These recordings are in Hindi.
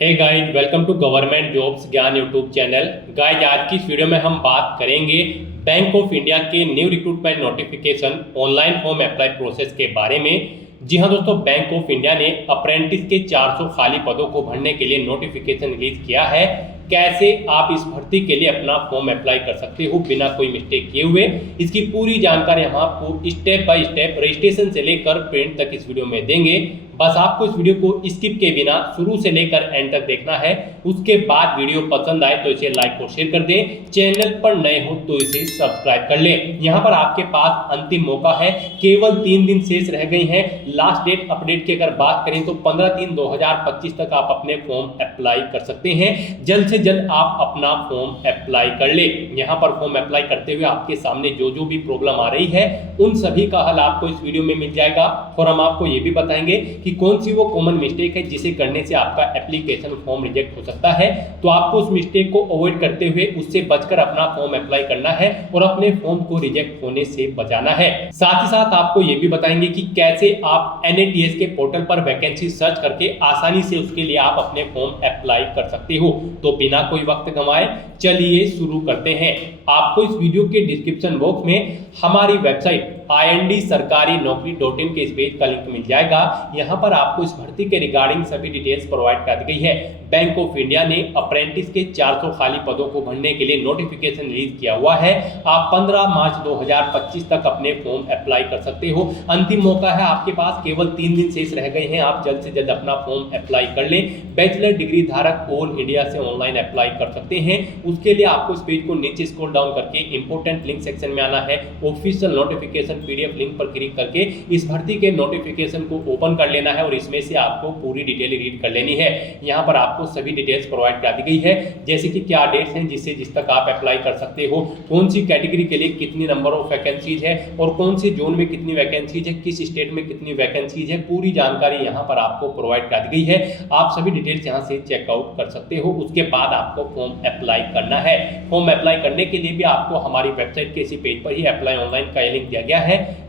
Hey guys, welcome to government jobs Gyan YouTube channel. Guys, आज की इस वीडियो में हम बात करेंगे बैंक ऑफ इंडिया के new recruitment notification online form apply process के बारे में। जी हाँ दोस्तों, बैंक ऑफ इंडिया ने अप्रेंटिस के 400 खाली पदों को भरने के लिए नोटिफिकेशन रिलीज किया है। कैसे आप इस भर्ती के लिए अपना फॉर्म अप्लाई कर सकते हो बिना कोई मिस्टेक किए हुए, इसकी पूरी जानकारी हम आपको स्टेप बाय स्टेप रजिस्ट्रेशन से लेकर प्रिंट तक इस वीडियो में देंगे। बस आपको इस वीडियो को स्किप के बिना शुरू से लेकर एंड तक देखना है। उसके बाद वीडियो पसंद आए तो इसे लाइक और शेयर कर दें। चैनल पर नए हो तो इसे सब्सक्राइब कर लें। यहाँ पर आपके पास अंतिम मौका है, केवल 3 दिन शेष रह गई हैं। लास्ट डेट अपडेट की अगर बात करें तो 15/3/2025 तक आप अपने फॉर्म अप्लाई कर सकते हैं। जल्द से जल्द आप अपना फॉर्म अप्लाई कर ले। यहाँ पर फॉर्म अप्लाई करते हुए आपके सामने जो भी प्रॉब्लम आ रही है उन सभी का हल आपको इस वीडियो में मिल जाएगा। और हम आपको ये भी बताएंगे कि कौन सी वो कॉमन मिस्टेक है जिसे करने से आपका एप्लीकेशन फॉर्म रिजेक्ट हो सकता है। तो आपको उस मिस्टेक को अवॉइड करते हुए उससे बचकर अपना फॉर्म अप्लाई करना है और अपने फॉर्म को रिजेक्ट होने से बचाना है। साथ ही साथ आपको ये भी बताएंगे कि कैसे आप NATS के पोर्टल पर वैकेंसी सर्च करके आसानी से उसके लिए आप अपने फॉर्म अप्लाई कर सकते हो। तो बिना कोई वक्त गंवाए चलिए शुरू करते हैं। आपको इस वीडियो के डिस्क्रिप्शन बॉक्स में हमारी वेबसाइट IND-sarkari-naukri.in के इस पेज का लिंक मिल जाएगा। यहाँ पर आपको इस भर्ती के रिगार्डिंग सभी डिटेल्स प्रोवाइड कर दी गई है। बैंक ऑफ इंडिया ने अप्रेंटिस के 400 खाली पदों को भरने के लिए नोटिफिकेशन रिलीज किया हुआ है। आप 15 मार्च 2025 तक अपने फॉर्म अप्लाई कर सकते हो। अंतिम मौका है आपके पास, केवल 3 दिन शेष रह गए हैं। आप जल्द से जल्द अपना फॉर्म अप्लाई कर लें। बैचलर डिग्री धारक ऑल इंडिया से ऑनलाइन अप्लाई कर सकते हैं। उसके लिए आपको इस पेज को नीचे स्क्रॉल डाउन करके इंपोर्टेंट लिंक सेक्शन में आना है। ऑफिशियल नोटिफिकेशन PDF लिंक पर क्लिक करके इस भर्ती के नोटिफिकेशन को ओपन कर लेना है और इसमें से आपको पूरी डिटेल रीड कर लेनी है। यहाँ पर आपको सभी डिटेल्स प्रोवाइड कर दी गई है, जैसे कि क्या डेट्स हैं जिस तक आप अप्लाई कर सकते हो, कौन सी कैटेगरी के लिए कितनी नंबर ऑफ वैकेंसीज है और कौन से जोन में कितनी वैकेंसीज है, किस स्टेट में कितनी वैकेंसीज है, पूरी जानकारी यहाँ पर आपको प्रोवाइड कर दी गई है। आप सभी डिटेल्स यहाँ से चेकआउट कर सकते हो। उसके बाद आपको फॉर्म अप्लाई करना है। फॉर्म अप्लाई करने के लिए भी आपको हमारी वेबसाइट के इसी पेज पर ही अप्लाई ऑनलाइन का लिंक दिया गया है।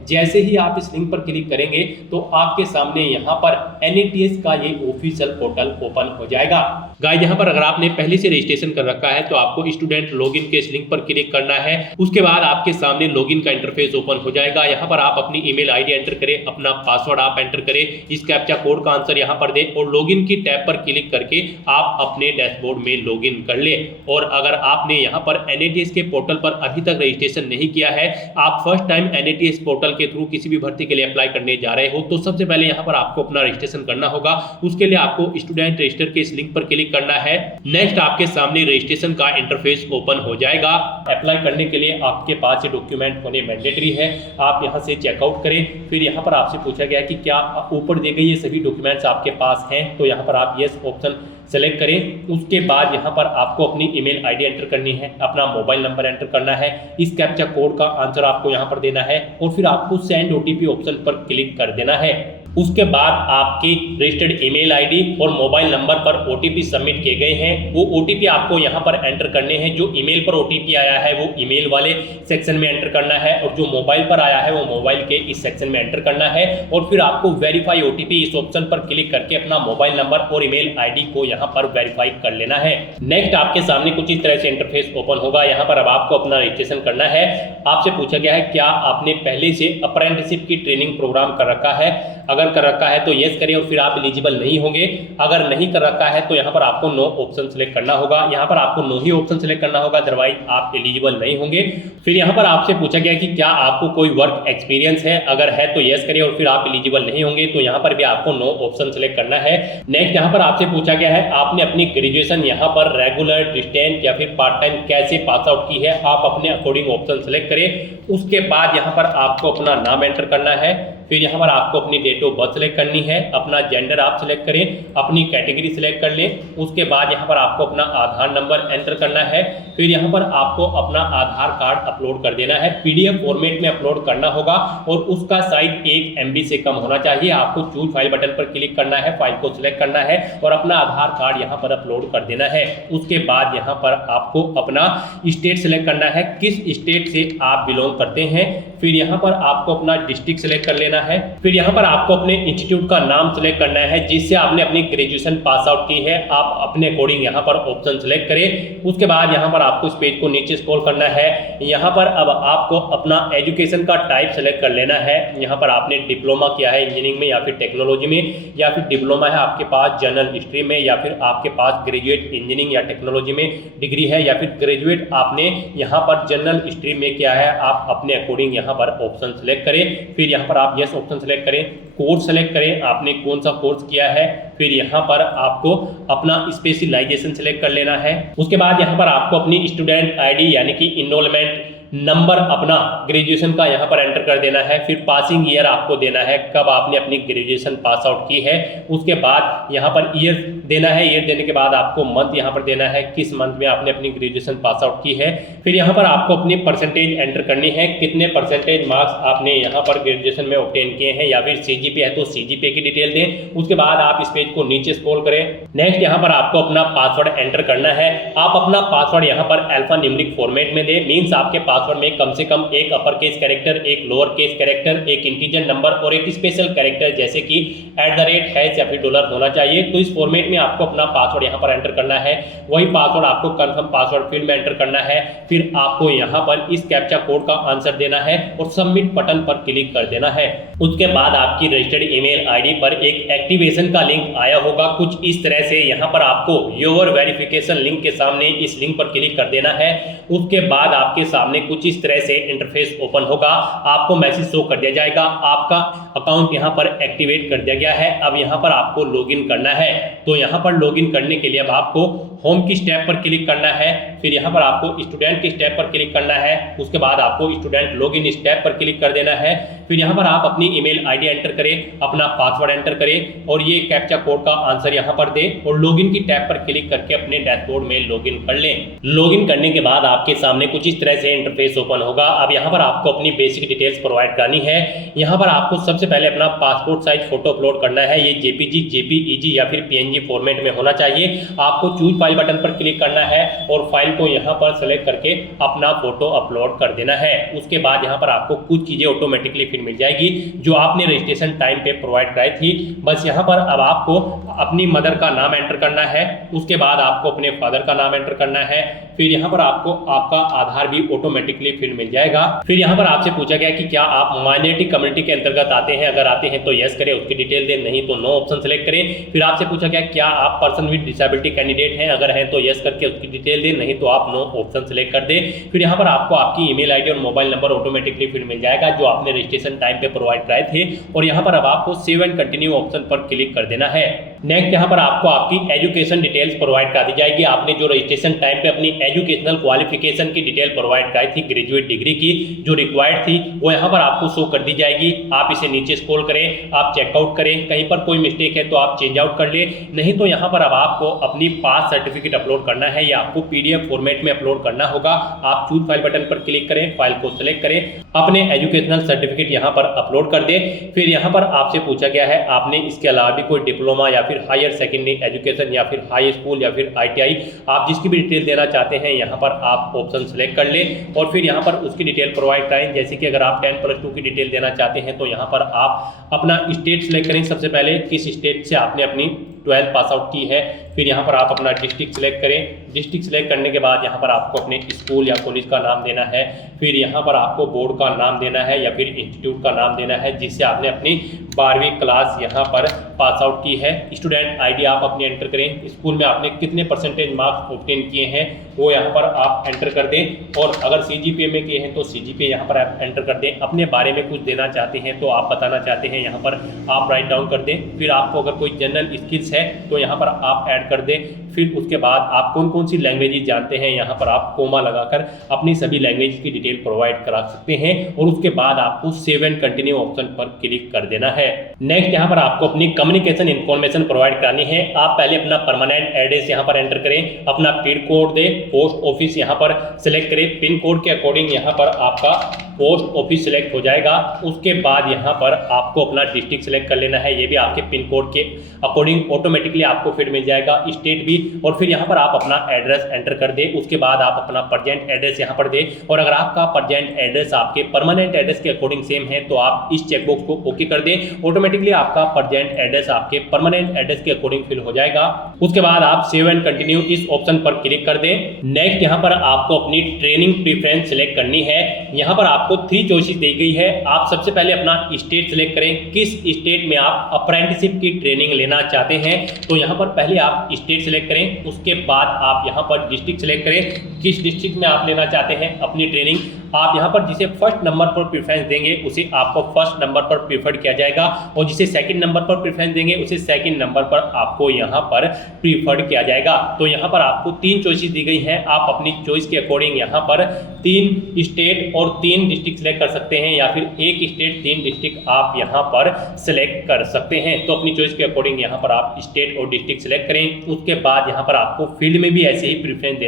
जैसे ही आप इस लिंक पर क्लिक करेंगे तो आपके सामने यहाँ पर NATS का ये ऑफिशियल पोर्टल ओपन हो जाएगा। गाइस, यहाँ पर अगर आपने पहले से रजिस्ट्रेशन कर रखा है तो आपको स्टूडेंट लॉगिन के इस लिंक पर क्लिक करना है। उसके बाद आपके सामने लॉगिन का इंटरफेस ओपन हो जाएगा। यहाँ पर आप अपनी ईमेल ID एंटर करें, अपना पासवर्ड आप एंटर करें, इस कैप्चा कोड का आंसर यहाँ पर दें और लॉगिन की टैब पर क्लिक करके आप अपने डैशबोर्ड में लॉगिन कर ले। और अगर आपने यहाँ पर NATS के पोर्टल पर अभी तक रजिस्ट्रेशन नहीं किया है, आप फर्स्ट टाइम NATS पोर्टल के थ्रू किसी भी भर्ती के लिए अप्लाई करने जा रहे हो, तो सबसे पहले यहाँ पर आपको अपना रजिस्ट्रेशन करना होगा। उसके लिए आपको स्टूडेंट रजिस्टर के इस लिंक पर क्लिक करना है। नेक्स्ट आपके सामने रजिस्ट्रेशन का इंटरफेस ओपन हो जाएगा। अप्लाई करने के लिए आपके पास ये डॉक्यूमेंट होने मैंडेटरी है। आप यहाँ से चेकआउट करें। फिर यहाँ पर आपसे पूछा गया कि क्या ऊपर दिए गए ये सभी डॉक्यूमेंट्स आपके पास हैं, तो यहाँ पर आप यस ऑप्शन सेलेक्ट करें। उसके बाद यहाँ पर आपको अपनी ईमेल ID एंटर करनी है, अपना मोबाइल नंबर एंटर करना है, इस कैप्चा कोड का आंसर आपको यहाँ पर देना है और फिर आपको सेंड OTP ऑप्शन पर क्लिक कर देना है। उसके बाद आपकी रजिस्टर्ड ईमेल ID और मोबाइल नंबर पर OTP सबमिट किए गए हैं। वो OTP आपको यहाँ पर एंटर करने हैं। जो ईमेल पर OTP आया है वो ईमेल वाले सेक्शन में एंटर करना है और जो मोबाइल पर आया है वो मोबाइल के इस सेक्शन में एंटर करना है। और फिर आपको वेरीफाई OTP इस ऑप्शन पर क्लिक करके अपना मोबाइल नंबर और ईमेल ID को यहाँ पर वेरीफाई कर लेना है। नेक्स्ट आपके सामने कुछ इस तरह से इंटरफेस ओपन होगा। यहाँ पर अब आपको अपना रजिस्ट्रेशन करना है। आपसे पूछा गया है क्या आपने पहले से अप्रेंटिसशिप की ट्रेनिंग प्रोग्राम कर रखा है। अगर कर रखा है तो यस करिए और फिर आप एलिजिबल नहीं होंगे। अगर नहीं कर रखा है तो यहाँ पर आपको नो ऑप्शन सेलेक्ट करना होगा। यहाँ पर आपको नो ही ऑप्शन सेलेक्ट करना होगा, अदरवाइज आप एलिजिबल नहीं होंगे। फिर यहाँ पर आपसे पूछा गया कि क्या आपको कोई वर्क एक्सपीरियंस है। अगर है तो यस करिए और फिर आप एलिजिबल नहीं होंगे, तो यहाँ पर भी आपको नो ऑप्शन सेलेक्ट करना है। नेक्स्ट यहाँ पर आपसे पूछा गया है आपने अपनी ग्रेजुएशन यहाँ पर रेगुलर, डिस्टेंस या फिर पार्ट टाइम कैसे पास आउट की है। आप अपने अकॉर्डिंग ऑप्शन सेलेक्ट करें। उसके बाद यहाँ पर आपको अपना नाम एंटर करना है। फिर यहाँ पर आपको अपनी डेट ऑफ बर्थ सेलेक्ट करनी है, अपना जेंडर आप सेलेक्ट करें, अपनी कैटेगरी सेलेक्ट कर लें। उसके बाद यहाँ पर आपको अपना आधार नंबर एंटर करना है। फिर यहाँ पर आपको अपना आधार कार्ड अपलोड कर देना है। PDF फॉर्मेट में अपलोड करना होगा और उसका साइज 1 MB से कम होना चाहिए। आपको चूज फाइल बटन पर क्लिक करना है, फाइल को सिलेक्ट करना है और अपना आधार कार्ड यहाँ पर अपलोड कर देना है। उसके बाद यहाँ पर आपको अपना स्टेट सेलेक्ट करना है, किस स्टेट से आप बिलोंग करते हैं। फिर यहाँ पर आपको अपना डिस्ट्रिक्ट सेलेक्ट कर लेना है। फिर यहाँ पर आपको अपने इंस्टीट्यूट का नाम सेलेक्ट करना है जिससे आपने अपनी ग्रेजुएशन पास आउट की है। आप अपने अकॉर्डिंग यहाँ पर ऑप्शन सेलेक्ट करें। उसके बाद यहाँ पर आपको इस पेज को नीचे स्क्रॉल करना है। यहाँ पर अब आपको अपना एजुकेशन का टाइप सेलेक्ट कर लेना है। यहाँ पर आपने डिप्लोमा किया है इंजीनियरिंग में या फिर टेक्नोलॉजी में, या फिर डिप्लोमा है आपके पास जनरल स्ट्रीम में, या फिर आपके पास ग्रेजुएट इंजीनियरिंग या टेक्नोलॉजी में डिग्री है, या फिर ग्रेजुएट आपने यहाँ पर जनरल स्ट्रीम में किया है। आप अपने अकॉर्डिंग यहाँ पर ऑप्शन सेलेक्ट करें। फिर यहाँ पर आप यस ऑप्शन सेलेक्ट करें। कोर्स सेलेक्ट करें, आपने कौन सा कोर्स किया है। फिर यहाँ पर आपको अपना स्पेशलाइजेशन सेलेक्ट कर लेना है। उसके बाद यहाँ पर आपको अपनी स्टूडेंट आईडी यानी कि इनरोलमेंट नंबर अपना ग्रेजुएशन का यहाँ पर एंटर कर देना है। फिर पासिंग ईयर आपको देना है, कब आपने अपनी ग्रेजुएशन पास आउट की है। उसके बाद यहाँ पर ईयर देना है। ईयर देने के बाद आपको मंथ यहाँ पर देना है, किस मंथ में आपने अपनी ग्रेजुएशन पास आउट की है। फिर यहाँ पर आपको अपनी परसेंटेज एंटर करनी है, कितने परसेंटेज मार्क्स आपने यहाँ पर ग्रेजुएशन में ऑब्टेन किए हैं, या फिर CGPA है तो CGPA की डिटेल दें। उसके बाद आप इस पेज को नीचे स्क्रॉल करें। नेक्स्ट यहाँ पर आपको अपना पासवर्ड एंटर करना है। आप अपना पासवर्ड यहाँ पर अल्फा न्यूमेरिक फॉर्मेट में दें। मीन्स आपके पासवर्ड में कम से कम एक अपर केस कैरेक्टर, एक लोअर केस कैरेक्टर, एक इंटीजर नंबर और एक स्पेशल कैरेक्टर जैसे कि @ या फिर डॉलर होना चाहिए। तो इस फॉर्मेट में आपको अपना पासवर्ड यहाँ पर एंटर करना है। वही पासवर्ड आपको कंफर्म पासवर्ड फील्ड में एंटर करना है। फिर आपको यहाँ पर इस कैप्चा कोड का आंसर देना है और सबमिट बटन पर क्लिक कर देना है। उसके बाद आपकी रजिस्टर्ड ईमेल आईडी पर एक एक्टिवेशन का लिंक आया होगा कुछ इस तरह से। यहाँ पर आपको योर वेरिफिकेशन लिंक के सामने इस लिंक पर क्लिक कर देना है। उसके बाद आपके सामने कुछ इस तरह से इंटरफेस ओपन होगा। आपको मैसेज शो कर दिया जाएगा, आपका अकाउंट यहाँ पर एक्टिवेट कर दिया गया है। अब यहाँ पर आपको लॉगिन करना है। तो यहाँ पर लॉगिन करने के लिए अब आपको होम की स्टेप पर क्लिक करना है। फिर यहाँ पर आपको स्टूडेंट की स्टेप पर क्लिक करना है। उसके बाद आपको स्टूडेंट लॉगिन स्टेप पर क्लिक कर देना है। फिर यहाँ पर आप अपनी ईमेल आईडी एंटर करें, अपना पासवर्ड एंटर करें और ये कैप्चा कोड का आंसर यहाँ पर दें और लॉगिन की टैब पर क्लिक करके अपने डैशबोर्ड में लॉगिन कर लें। लॉगिन करने के बाद आपके सामने कुछ इस तरह से इंटरफेस ओपन होगा। अब यहाँ पर आपको अपनी बेसिक डिटेल्स प्रोवाइड करनी है। यहाँ पर आपको सबसे पहले अपना पासपोर्ट साइज फोटो अपलोड करना है। ये JPG, JPEG या फिर PNG फॉर्मेट में होना चाहिए। आपको चूज फाइल बटन पर क्लिक करना है और फाइल को यहाँ पर सेलेक्ट करके अपना फोटो अपलोड कर देना है। उसके बाद यहाँ पर आपको कुछ चीजें ऑटोमेटिकली फिर मिल जाएगी जो आपने रजिस्ट्रेशन टाइम पे प्रोवाइड कराई थी। बस यहाँ पर अब आपको अपनी मदर का नाम एंटर करना है। उसके बाद आपको अपने फादर का नाम एंटर करना है। फिर यहाँ पर आपको आपका आधार भी ऑटोमेटिकली फिर मिल जाएगा। फिर यहाँ पर आपसे पूछा गया कि क्या आप माइनॉरिटी कम्युनिटी के अंतर्गत आते हैं। अगर आते हैं तो यस करें, उसकी डिटेल दें, नहीं तो नो ऑप्शन सेलेक्ट करें। फिर आपसे पूछा गया क्या आप पर्सन विद डिसेबिलिटी कैंडिडेट हैं। अगर हैं तो यस करके उसकी डिटेल दें, नहीं तो आप नो ऑप्शन सेलेक्ट कर दें। फिर यहाँ पर आपको आपकी ईमेल आईडी और मोबाइल नंबर ऑटोमेटिकली फिर मिल जाएगा जो आपने रजिस्ट्रेशन टाइम पे प्रोवाइड कराए थे। और यहाँ पर अब आपको सेव एंड कंटिन्यू ऑप्शन पर क्लिक कर देना है। नेक्स्ट यहाँ पर आपको आपकी एजुकेशन डिटेल्स प्रोवाइड कर दी जाएगी। आपने जो रजिस्ट्रेशन टाइम पे अपनी एजुकेशनल क्वालिफिकेशन की डिटेल प्रोवाइड कराई थी, ग्रेजुएट डिग्री की जो रिक्वायर्ड थी, वो यहाँ पर आपको शो कर दी जाएगी। आप इसे नीचे स्क्रॉल करें, आप चेकआउट करें, कहीं पर कोई मिस्टेक है तो आप चेंज आउट कर ले। नहीं तो यहाँ पर अब आपको अपनी पास सर्टिफिकेट अपलोड करना है या आपको PDF फॉर्मेट में अपलोड करना होगा। आप चूज फाइल बटन पर क्लिक करें, फाइल को सिलेक्ट करें, अपने एजुकेशनल सर्टिफिकेट यहाँ पर अपलोड कर दें। फिर यहाँ पर आपसे पूछा गया है आपने इसके अलावा भी कोई डिप्लोमा या फिर हायर सेकेंडरी एजुकेशन या फिर हाई स्कूल या फिर ITI आप जिसकी भी डिटेल देना चाहते हैं यहाँ पर आप ऑप्शन सेलेक्ट कर लें और फिर यहाँ पर उसकी डिटेल प्रोवाइड कराएं। जैसे कि अगर आप 10+2 की डिटेल देना चाहते हैं तो यहाँ पर आप अपना स्टेट सेलेक्ट करें। सबसे पहले किस स्टेट से आपने अपनी 12th पास आउट की है। फिर यहाँ पर आप अपना डिस्ट्रिक्ट सेलेक्ट करें। डिस्ट्रिक्ट सेलेक्ट करने के बाद यहाँ पर आपको अपने स्कूल या कॉलेज का नाम देना है। फिर यहाँ पर आपको बोर्ड का नाम देना है या फिर इंस्टीट्यूट का नाम देना है जिससे आपने अपनी 12वीं क्लास यहाँ पर पास आउट की है। स्टूडेंट आईडी आप अपनी एंटर करें। स्कूल में आपने कितने परसेंटेज मार्क्स ऑब्टेन किए हैं वो यहाँ पर आप एंटर कर दें और अगर CGPA में किए हैं तो CGPA यहाँ पर आप एंटर कर दें। अपने बारे में कुछ देना चाहते हैं तो आप बताना चाहते हैं यहाँ पर आप राइट डाउन कर दें। फिर आपको अगर कोई जनरल स्किल्स है तो यहाँ पर आप ऐड कर दें। फिर उसके बाद आप कौन कौन सी लैंग्वेजेस जानते हैं यहाँ पर आप कोमा लगाकर अपनी सभी लैंग्वेज की डिटेल प्रोवाइड करा सकते हैं और उसके बाद आपको सेव एंड कंटिन्यू ऑप्शन पर क्लिक कर देना है। नेक्स्ट यहाँ पर आपको अपनी कम्युनिकेशन इन्फॉर्मेशन प्रोवाइड करानी है। आप पहले अपना परमानेंट एड्रेस यहाँ पर एंटर करें, अपना पिन कोड दें, पोस्ट ऑफिस यहाँ पर सिलेक्ट करें, पिन कोड के अकॉर्डिंग यहाँ पर आपका पोस्ट ऑफिस सिलेक्ट हो जाएगा। उसके बाद यहाँ पर आपको अपना डिस्ट्रिक्ट सिलेक्ट कर लेना है, ये भी आपके पिन कोड के अकॉर्डिंग ऑटोमेटिकली आपको फिर मिल जाएगा, स्टेट भी। और फिर यहाँ पर आप अपना एड्रेस एंटर कर दें। उसके बाद आप अपना प्रेजेंट एड्रेस यहाँ पर दें, और अगर आपका प्रेजेंट एड्रेस आपके परमानेंट एड्रेस के अकॉर्डिंग सेम है तो आप इस चेकबॉक्स को ओके कर दें। ऑटोमेटिकली आपका प्रेजेंट एड्रेस आपके परमानेंट एड्रेस के अकॉर्डिंग फिल हो जाएगा। उसके बाद आप सेव एंड कंटिन्यू इस ऑप्शन पर क्लिक कर दें। नेक्स्ट यहाँ पर आपको अपनी ट्रेनिंग प्रेफरेंस सिलेक्ट करनी है। यहाँ पर आपको 3 चॉइसेस दी गई है। आप सबसे पहले अपना स्टेट सिलेक्ट करें, किस स्टेट में आप अप्रेंटिसशिप की ट्रेनिंग लेना चाहते हैं। तो यहाँ पर पहले आप स्टेट सिलेक्ट करें, उसके बाद आप यहाँ पर डिस्ट्रिक्ट सिलेक्ट करें, किस डिस्ट्रिक्ट में आप लेना चाहते हैं अपनी ट्रेनिंग। आप यहाँ पर जिसे फर्स्ट नंबर पर प्रेफरेंस देंगे उसे आपको फर्स्ट नंबर पर प्रीफर्ड किया जाएगा, और जिसे सेकंड नंबर पर प्रेफरेंस देंगे उसे सेकंड नंबर पर आपको यहाँ पर प्रीफर्ड किया जाएगा। तो यहाँ पर आपको 3 चॉइसेस दी गई हैं। आप अपनी चॉइस के अकॉर्डिंग यहाँ पर 3 स्टेट और 3 डिस्ट्रिक्ट सिलेक्ट कर सकते हैं, या फिर 1 स्टेट 3 डिस्ट्रिक्ट आप यहाँ पर सिलेक्ट कर सकते हैं। तो अपनी चॉइस के अकॉर्डिंग यहाँ पर आप स्टेट और डिस्ट्रिक्ट सिलेक्ट करें। उसके बाद यहाँ पर आपको फील्ड में भी ऐसे ही प्रेफरेंस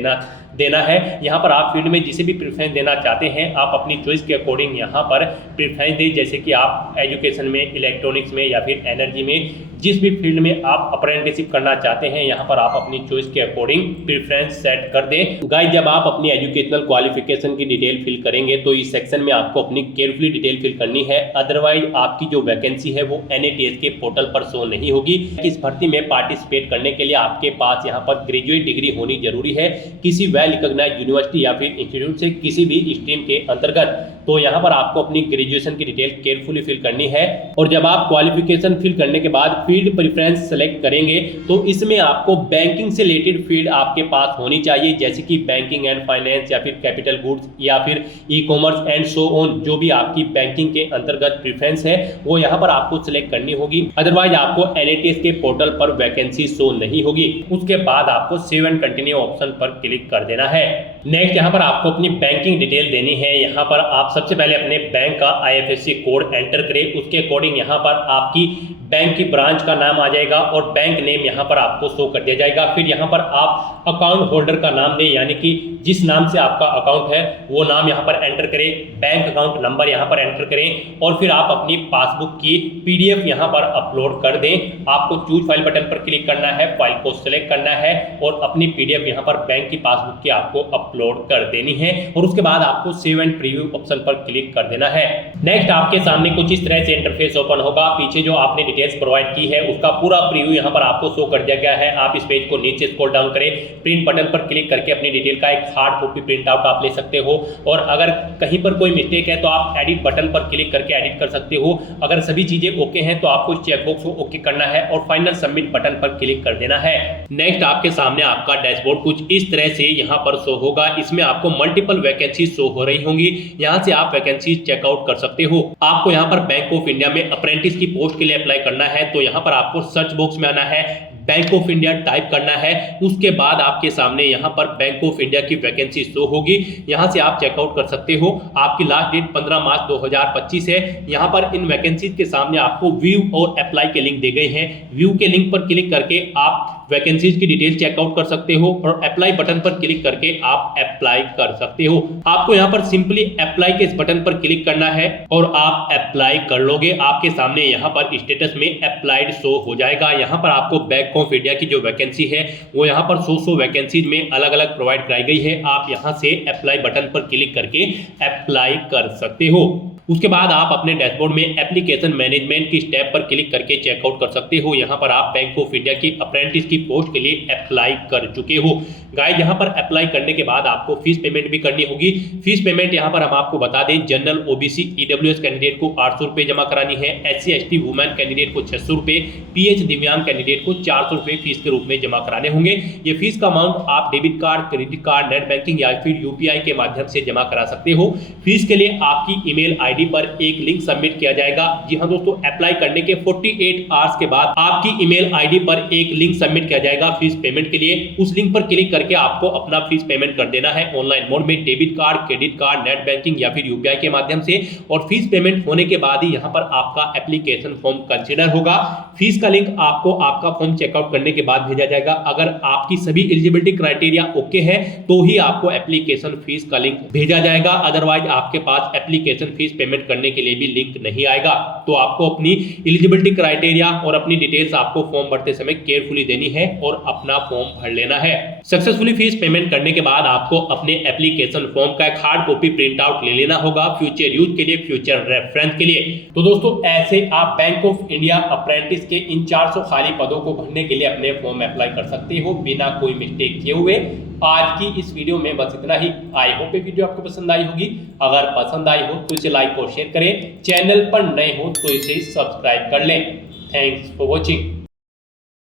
देना है। यहाँ पर आप फील्ड में जिसे भी प्रेफरेंस देना चाहते हैं आप अपनी चॉइस के अकॉर्डिंग यहाँ पर प्रेफरेंस दें, जैसे कि आप एजुकेशन में, इलेक्ट्रॉनिक्स में या फिर एनर्जी में, जिस भी फील्ड में आप अप्रेंटिसशिप करना चाहते हैं यहाँ पर आप अपनी चॉइस के अकॉर्डिंग प्रेफरेंस सेट कर दें। गाइस, जब आप अपनी एजुकेशनल क्वालिफिकेशन की डिटेल फिल करेंगे तो इस सेक्शन में आपको अपनी केयरफुली डिटेल फिल करनी है, अदरवाइज आपकी जो वैकेंसी है वो NATS के पोर्टल पर शो नहीं होगी। इस भर्ती में पार्टिसिपेट करने के लिए आपके पास यहाँ पर ग्रेजुएट डिग्री होनी जरूरी है, किसी वेल रिकॉग्नाइज्ड यूनिवर्सिटी या फिर इंस्टीट्यूट से किसी भी स्ट्रीम के अंतर्गत। तो यहाँ पर आपको अपनी ग्रेजुएशन की डिटेल केयरफुली फिल करनी है। और जब आप क्वालिफिकेशन फिल करने के बाद फील्ड प्रेफरेंस सेलेक्ट करेंगे तो इसमें आपको बैंकिंग से रिलेटेड फील्ड आपके पास होनी चाहिए, जैसे कि बैंकिंग एंड फाइनेंस या फिर कैपिटल गुड्स या फिर ई-कॉमर्स एंड सो ऑन। जो भी आपकी बैंकिंग के अंतर्गत प्रेफरेंस है वो यहाँ पर आपको सिलेक्ट करनी होगी, अदरवाइज आपको NATS के पोर्टल पर वैकेंसी शो नहीं होगी। उसके बाद आपको सेव एंड कंटिन्यू ऑप्शन पर क्लिक कर देना है। नेक्स्ट यहाँ पर आपको अपनी बैंकिंग डिटेल देनी है। यहाँ पर आप सबसे पहले अपने बैंक का IFSC कोड एंटर करें, उसके अकॉर्डिंग यहाँ पर आपकी बैंक की ब्रांच का नाम आ जाएगा और बैंक नेम यहाँ पर आपको शो कर दिया जाएगा। फिर यहाँ पर आप अकाउंट होल्डर का नाम दें, यानी कि जिस नाम से आपका अकाउंट है वो नाम यहाँ पर एंटर करें, बैंक अकाउंट नंबर यहाँ पर एंटर करें, और फिर आप अपनी पासबुक की PDF यहाँ पर अपलोड कर दें। आपको चूज फाइल बटन पर क्लिक करना है, फाइल को सिलेक्ट करना है और अपनी PDF यहाँ पर बैंक की पासबुक की आपको अपलोड कर देनी है, और उसके बाद आपको सेव एंड प्रीव्यू ऑप्शन पर क्लिक कर देना है। नेक्स्ट आपके सामने कुछ इस तरह से इंटरफेस ओपन होगा। पीछे जो आपने डिटेल्स प्रोवाइड की है उसका पूरा प्रीव्यू यहाँ पर आपको शो कर दिया गया है। आप इस पेज को नीचे स्क्रॉल डाउन करें, प्रिंट बटन पर क्लिक करके अपनी डिटेल का एक हार्ड कॉपी प्रिंट आउट आप ले सकते हो, और अगर कहीं पर कोई मिस्टेक है तो आप एडिट बटन पर क्लिक करके एडिट कर सकते हो। अगर सभी चीजें ओके हैं तो आपको चेकबॉक्स को ओके करना है और फाइनल सबमिट बटन पर क्लिक कर देना है। नेक्स्ट आपके सामने आपका डैशबोर्ड कुछ इस तरह से यहाँ पर शो होगा। इसमें आपको मल्टीपल वैकेंसी शो हो रही होंगी, यहाँ से आप वैकेंसी चेकआउट कर सकते हो। आपको यहाँ पर बैंक ऑफ इंडिया में अप्रेंटिस की पोस्ट के लिए अप्लाई करना है, तो यहाँ पर आपको सर्च बॉक्स में आना है, बैंक ऑफ इंडिया टाइप करना है। उसके बाद आपके सामने यहाँ पर बैंक ऑफ इंडिया की वैकेंसी शो होगी, यहाँ से आप चेकआउट कर सकते हो। आपकी लास्ट डेट 15 मार्च 2025 है। यहाँ पर इन वैकेंसीज के सामने आपको व्यू और अप्लाई के लिंक दे गए हैं। व्यू के लिंक पर क्लिक करके आप वैकेंसीज की डिटेल चेकआउट कर सकते हो और अप्लाई बटन पर क्लिक करके आप अप्लाई कर सकते हो। आपको यहाँ पर सिंपली अप्लाई के इस बटन पर क्लिक करना है और आप अप्लाई कर लोगे। आपके सामने यहाँ पर स्टेटस में अप्लाइड शो हो जाएगा। यहाँ पर आपको बैंक ऑफ इंडिया की जो वैकेंसी है वो यहाँ पर 100 वैकेंसीज में अलग अलग प्रोवाइड कराई गई है। आप यहाँ से अप्लाई बटन पर क्लिक करके अप्लाई कर सकते हो। उसके बाद आप अपने डैशबोर्ड में एप्लीकेशन मैनेजमेंट की स्टेप पर क्लिक करके चेकआउट कर सकते हो। यहाँ पर आप बैंक ऑफ इंडिया की अप्रेंटिस की पोस्ट के लिए अप्लाई कर चुके हो। गाइस, यहाँ पर अप्लाई करने के बाद आपको फीस पेमेंट भी करनी होगी। फीस पेमेंट यहाँ पर हम आपको बता दें, जनरल OBC EWS कैंडिडेट को 800 रुपये जमा करानी है, SC ST वुमेन कैंडिडेट को 600 रुपये, PH दिव्यांग कैंडिडेट को 400 रुपये फीस के रूप में जमा कराने होंगे। ये फीस का अमाउंट आप debit card, credit card, net banking या फिर UPI के माध्यम से जमा करा सकते हो। फीस के लिए आपकी email ID आईडी पर एक लिंक सबमिट किया जाएगा। जी हाँ दोस्तों, अप्लाई करने के 48 आवर्स के बाद आपकी ईमेल आईडी पर एक लिंक सबमिट किया जाएगा फीस पेमेंट के लिए। उस लिंक पर क्लिक करके आपको अपना फीस पेमेंट कर देना है ऑनलाइन मोड में, debit card, credit card, net banking या फिर यूपीआई के माध्यम से। और फीस पेमेंट होने के बाद ही यहाँ पर आपका एप्लीकेशन फॉर्म कंसीडर होगा। फीस का लिंक आपको आपका फॉर्म चेकआउट करने के बाद भेजा जाएगा। अगर आपकी सभी एलिजिबिलिटी क्राइटेरिया ओके है तो ही आपको एप्लीकेशन फीस का लिंक भेजा जाएगा, अदरवाइज आपके पास एप्लीकेशन फीस पेमेंट करने के लिए भी लिंक नहीं आएगा। तो आपको अपनी एलिजिबिलिटी क्राइटेरिया और अपनी डिटेल्स आपको फॉर्म भरते समय केयरफुली देनी है और अपना फॉर्म भर लेना है। सक्सेसफुली फीस पेमेंट करने के बाद आपको अपने एप्लीकेशन फॉर्म का एक हार्ड कॉपी प्रिंट आउट ले लेना होगा फ्यूचर यूज के लिए, फ्यूचर रेफरेंस के लिए। तो दोस्तों, ऐसे आप बैंक ऑफ इंडिया अप्रेंटिस के इन 400 खाली पदों को भरने के लिए अपने फॉर्म अप्लाई कर सकते हो बिना कोई मिस्टेक किए हुए। आज की इस वीडियो में बस इतना ही। आई होप ये वीडियो आपको पसंद आई होगी। अगर पसंद आई हो तो इसे लाइक और शेयर करें। चैनल पर नए हो तो इसे सब्सक्राइब कर लें। Thanks for watching.